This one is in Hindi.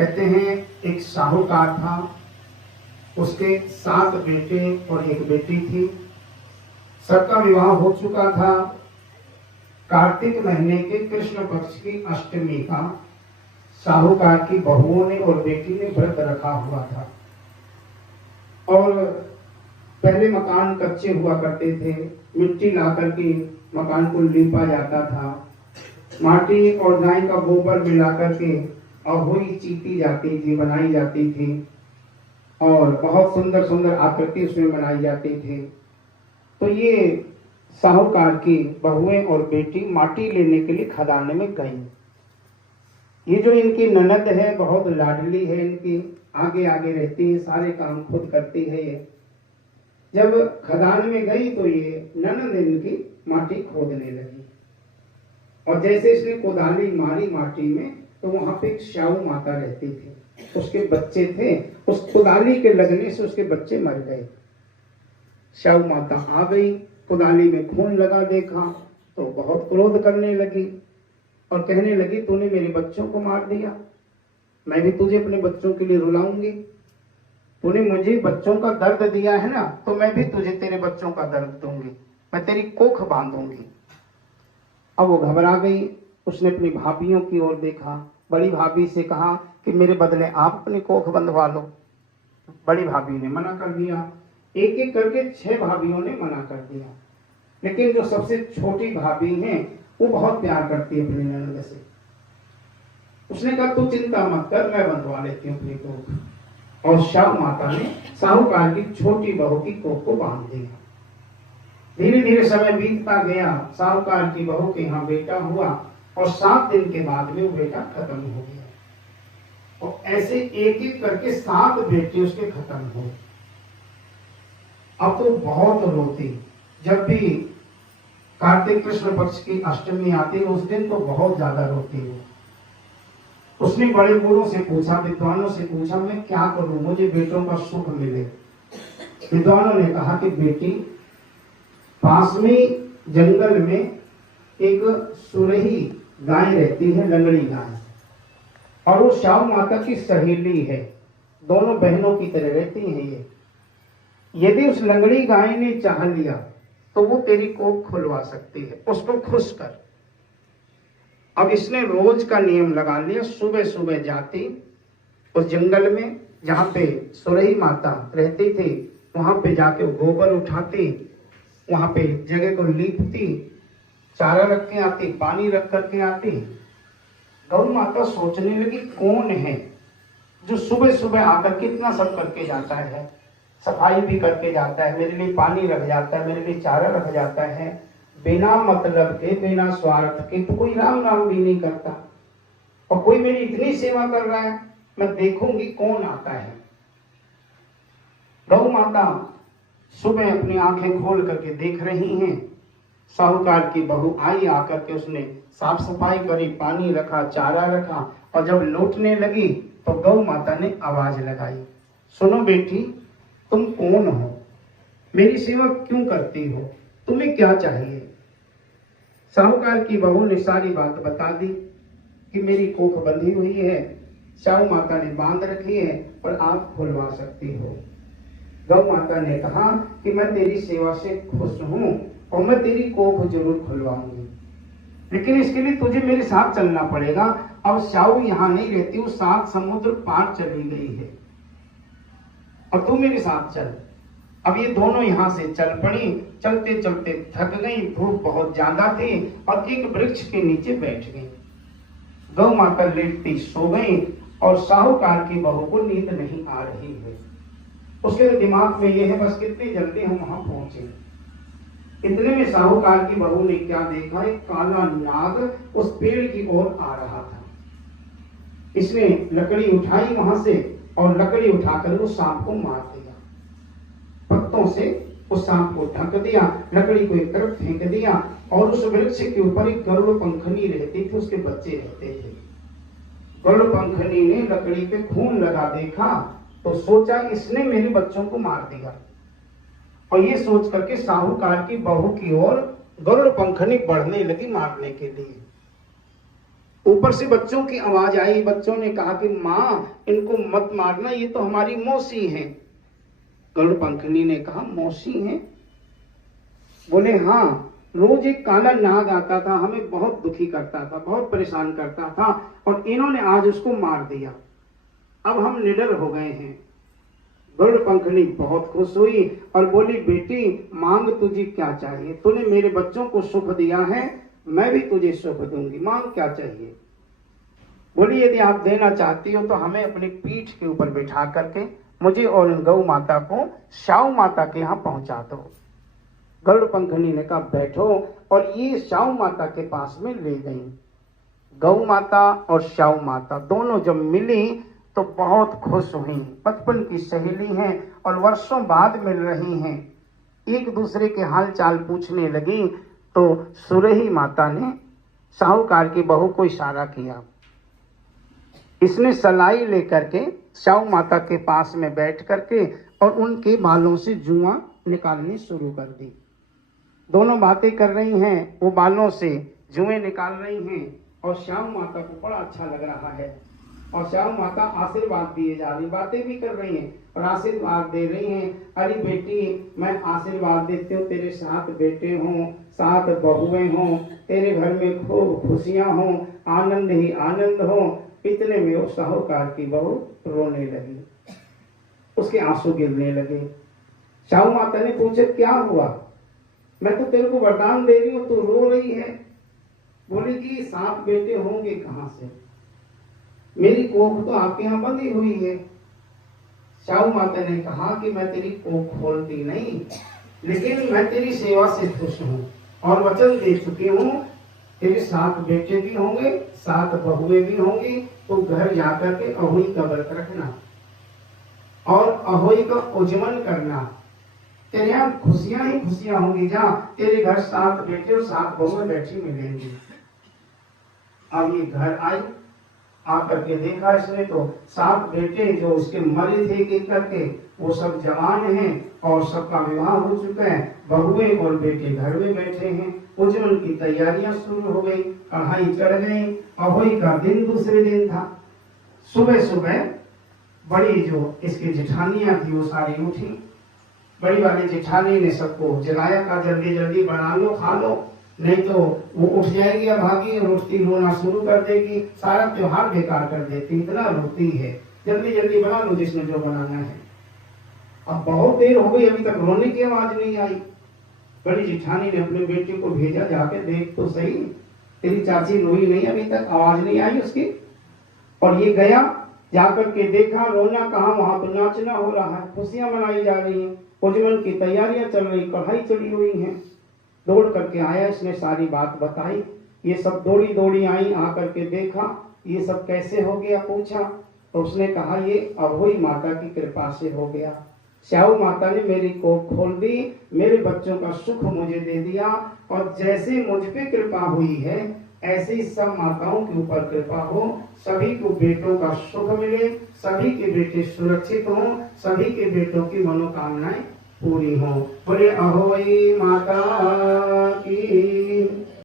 कहते हैं एक साहूकार था, उसके 7 बेटे और 1 बेटी थी। सबका विवाह हो चुका था। कार्तिक महीने के कृष्ण पक्ष की अष्टमी का साहूकार की बहुओं ने और बेटी ने व्रत रखा हुआ था। और पहले मकान कच्चे हुआ करते थे, मिट्टी ला करके मकान को लीपा जाता था, माटी और गाय का गोबर मिला करके अहोई चीती जाती थी, बनाई जाती थी और बहुत सुंदर सुंदर आकृति उसमें बनाई जाती थी। तो ये साहूकार की बहुएं और बेटी माटी लेने के लिए खदान में गई। ये जो इनकी ननद है बहुत लाडली है, इनकी आगे आगे रहती है, सारे काम खुद करती है। ये जब खदान में गई तो ये ननद इनकी माटी खोदने लगी और जैसे इसने कुदाली मारी माटी में तो वहां पे एक श्याऊ माता रहती थी, उसके बच्चे थे। उस कुदाली के लगने से उसके बच्चे मर गए। श्याऊ माता आ गई, कुदाली में खून लगा देखा तो बहुत क्रोध करने लगी और कहने लगी तूने मेरे बच्चों को मार दिया, मैं भी तुझे अपने बच्चों के लिए रुलाऊंगी। तूने मुझे बच्चों का दर्द दिया है ना, तो मैं भी तुझे तेरे बच्चों का दर्द दूंगी, मैं तेरी कोख बांधूंगी। अब वो घबरा गई, उसने अपनी भाभियों की ओर देखा, बड़ी भाभी से कहा कि मेरे बदले आप अपनी कोख बंधवा लो। बड़ी भाभी ने मना कर दिया, एक एक करके 6 भाभियों ने मना कर दिया, लेकिन जो सबसे छोटी भाभी है वो बहुत प्यार करती है अपनी ननद से। उसने कहा तू चिंता मत कर, मैं बंधवा लेती हूँ अपनी कोख। और श्याऊ माता ने साहूकार की छोटी बहू की कोख को बांध दिया। धीरे धीरे समय बीतता गया, साहूकार की बहू के यहाँ बेटा हुआ और 7 दिन के बाद में वो बेटा खत्म हो गया। और ऐसे एक एक करके 7 बेटे उसके खत्म हुए। अब तो बहुत रोती, जब भी कार्तिक कृष्ण पक्ष की अष्टमी आती है उस दिन तो बहुत ज्यादा रोती है। उसने बड़े बूढ़ों से पूछा, विद्वानों से पूछा, मैं क्या करूं मुझे बेटों का सुख मिले। विद्वानों ने कहा कि बेटी, पास में जंगल में एक सुरही गाय रहती है, लंगड़ी गाय, और वो श्याऊ माता की सहेली है, दोनों बहनों की तरह रहती हैं ये। यदि उस लंगड़ी गाय ने चाह लिया तो वो तेरी कोख खुलवा सकती है, उसको खुश कर। अब इसने रोज का नियम लगा लिया, सुबह सुबह जाती उस जंगल में जहां पे सुरही माता रहती थी, वहां पे जाके गोबर उठाती, वहां पे जगह को लीपती, चारा रख के आती, पानी रख करके आती। गौ माता सोचने लगी कौन है जो सुबह सुबह आकर कितना सब करके जाता है, सफाई भी करके जाता है, मेरे लिए पानी रख जाता है, मेरे लिए चारा रख जाता है, बिना मतलब के बिना स्वार्थ के, तो कोई राम नाम भी नहीं करता और कोई मेरी इतनी सेवा कर रहा है, मैं देखूंगी कौन आता है। गौ माता सुबह अपनी आंखें खोल करके देख रही हैं, साहूकार की बहू आई, आकर के उसने साफ सफाई करी, पानी रखा, चारा रखा और जब लौटने लगी तो गौ माता ने आवाज लगाई, सुनो बेटी, तुम कौन हो, मेरी सेवा क्यों करती हो, तुम्हें क्या चाहिए। साहूकार की बहू ने सारी बात बता दी कि मेरी कोख बंधी हुई है, श्याऊ माता ने बांध रखी है और आप खुलवा सकती हो। गौ माता ने कहा कि मैं तेरी सेवा से खुश हूं और मैं तेरी कोख जरूर खुलवाऊंगी, लेकिन इसके लिए तुझे मेरे साथ चलना पड़ेगा। अब श्याऊ यहाँ नहीं रहती, वो 7 समुद्र पार चली गई है और तू मेरे साथ चल। अब ये दोनों यहाँ से चल पड़ी, चलते चलते थक गई, भूख बहुत ज्यादा थी और एक वृक्ष के नीचे बैठ गई। गौ माता लेटती सो गई और साहूकार की बहू को नींद नहीं आ रही है। उसके दिमाग में यह है बस कितनी जल्दी हम वहां पहुंचे। इतने में साहूकार की बहू ने क्या देखा, एक काला नाग उस पेड़ की ओर आ रहा था। इसने लकड़ी उठाई वहां से और लकड़ी उठाकर उस सांप को मार दिया, पत्तों से उस सांप को ढक दिया, लकड़ी को एक तरफ फेंक दिया और उस वृक्ष के ऊपर एक गरुड़ पंखनी रहती थी, उसके बच्चे रहते थे। गरुड़ पंखनी ने लकड़ी पे खून लगा देखा तो सोचा इसने मेरे बच्चों को मार दिया, और ये सोच करके साहूकार की बहू की ओर गरुड़ पंखनी बढ़ने लगी मारने के लिए। ऊपर से बच्चों की आवाज आई। बच्चों ने कहा कि माँ इनको मत मारना, ये तो हमारी मौसी हैं। गरुड़ पंखनी ने कहा मौसी हैं? बोले हाँ, रोज एक काला नाग आता था, हमें बहुत दुखी करता था, बहुत परेशान करता था, और इन्होंने आज उसको मार दिया। अब हम निडर हो गए हैं। गरुड़ पंखनी बहुत खुश हुई और बोली बेटी मांग तुझे क्या चाहिए, तूने मेरे बच्चों को सुख दिया है, मैं भी तुझे सुख दूंगी, मांग क्या चाहिए। बोली यदि आप देना चाहती हो तो हमें अपनी पीठ के ऊपर बिठा करके मुझे और गौ माता को शाऊ माता के यहाँ पहुंचा दो। गरुड़ पंखनी ने कहा बैठो, और ये शाऊ माता के पास में ले गई। गौ माता और शाऊ माता दोनों जब मिली तो बहुत खुश हुई। बचपन की सहेली हैं और वर्षों बाद मिल रही हैं, एक दूसरे के हाल चाल पूछने लगी। तो सुरही माता ने साहूकार की बहू को इशारा किया। इसने सलाई लेकर के शाऊ माता के पास में बैठ करके और उनके बालों से जुआ निकालनी शुरू कर दी। दोनों बातें कर रही हैं, वो बालों से जुएं निकाल रही हैं और शाऊ माता को बड़ा अच्छा लग रहा है। और शाऊ माता आशीर्वाद दिए जा रही, बातें भी कर रही हैं और आशीर्वाद दे रही हैं। अरे बेटी मैं आशीर्वाद देती हूँ, तेरे 7 बेटे हों, 7 बहुएं हों, तेरे घर में खूब खुशियां हों, आनंद ही आनंद हो। इतने में वो साहूकार की बहू रोने लगी, उसके आंसू गिरने लगे। शाहू माता ने पूछा क्या हुआ, मैं तो तेरे को वरदान दे रही हूँ, तू रो रही है। बोली कि 7 बेटे होंगे कहां से, मेरी कोख तो आपके यहाँ बंधी हुई है। शाहू माता ने कहा कि मैं तेरी कोख खोलती नहीं, लेकिन मैं तेरी सेवा से खुश हूँ और वचन दे चुकी हूँ, तेरे 7 बेटे भी होंगे, 7 बहुएं भी होंगी। तो घर जाकर के अहोई का व्रत रखना और अहोई का उज्जवल करना, तेरे यहाँ खुशियां ही खुशियां होंगी। जहाँ तेरे घर 7 बेटे और 7 बहुएं बैठी मिलेंगी। अब ये घर आई, आकर के देखा इसने तो 7 बेटे जो उसके मरे थे एक करके वो सब जवान हैं और सबका विवाह हो चुका है। बहुएं और बेटे घर में बैठे हैं। उज्जवल की तैयारियां शुरू हो गई, कढ़ाई चढ़ गई। अहोई का दिन दूसरे दिन था। सुबह सुबह बड़ी जो इसकी जेठानियां थी वो सारी उठी। बड़ी वाली जेठानी ने सबको जगाया, कहा जल्दी जल्दी बना लो, खा लो, नहीं तो वो उठ जाएगी और भागी रोटी रोना शुरू कर देगी, सारा त्योहार बेकार कर देती, इतना रोती है, जल्दी जल्दी बना लो जिसने जो बनाना है। अब बहुत देर हो गई, अभी तक रोने की आवाज नहीं आई। बड़ी जेठानी ने अपने बेटे को भेजा, जाके देख तो सही, तेरी चाची रोई नहीं, अभी तक आवाज नहीं आई उसकी। और ये गया, जाकर के देखा, रोना कहाँ, वहां तो नाचना हो रहा है, खुशियां मनाई जा रही हैं, उज्जवल की तैयारियां चल रही, कढ़ाई चढ़ी हुई है। दौड़ करके आया, इसने सारी बात बताई। ये सब दौड़ी दौड़ी आई, आकर के देखा ये सब कैसे हो गया, पूछा तो उसने कहा ये अहोई माता की कृपा से हो गया। शाहू माता ने मेरी कोख खोल दी, मेरे बच्चों का सुख मुझे दे दिया, और जैसे मुझ पे कृपा हुई है ऐसे ही सब माताओं के ऊपर कृपा हो, सभी को बेटों का सुख मिले, सभी के बेटे सुरक्षित हों, सभी के बेटों की मनोकामनाएं पूरी हों। बोले अहोई माता की।